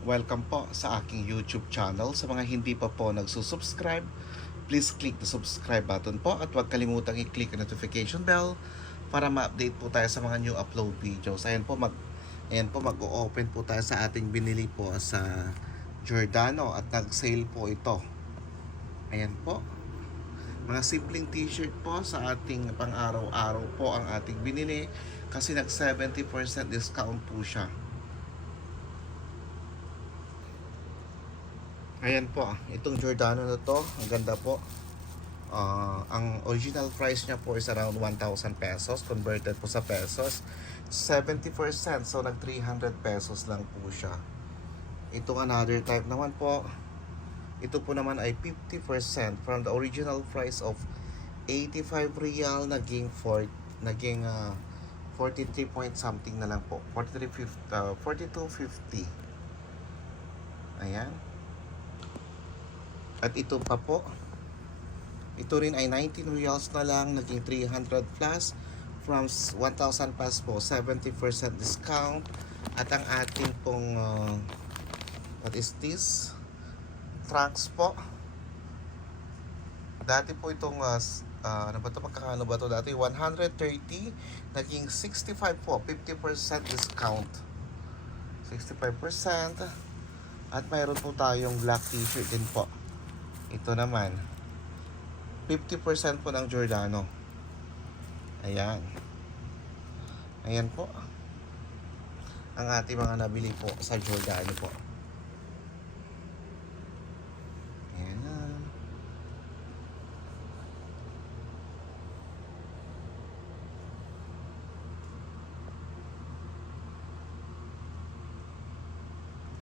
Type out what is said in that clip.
Welcome po sa aking YouTube channel. Sa mga hindi pa po nagsusubscribe, please click the subscribe button po at huwag kalimutang i-click ang notification bell para ma-update po tayo sa mga new upload videos. Ayan po, mag-o-open po tayo sa ating binili po sa Giordano at nag-sale po ito. Ayan po. Mga simpleng t-shirt po sa ating pang-araw-araw po ang ating binili kasi nag 70% discount po siya. Ayan po, itong Giordano na to, ang ganda po. Ang original price niya po is around 1,000 pesos. Converted po sa pesos, 70%. So, nag 300 pesos lang po siya. Itong another type naman po, ito po naman ay 50% from the original price of 85 real, naging 43 point something na lang po. 42.50. Ayan. At ito pa po, ito rin ay 19 reals na lang, naging 300 plus from 1,000 pesos po, 70% discount. At ang ating pong what is this? Trunks po. Dati po itong ano ba ito? Magkakano ba ito dati? 130, naging 65 po, 50% discount. 65%. At mayroon po tayong black t-shirt din po. Ito naman 50% po ng Giordano. Ayan. Ayan po ang ating mga nabili po sa Giordano po.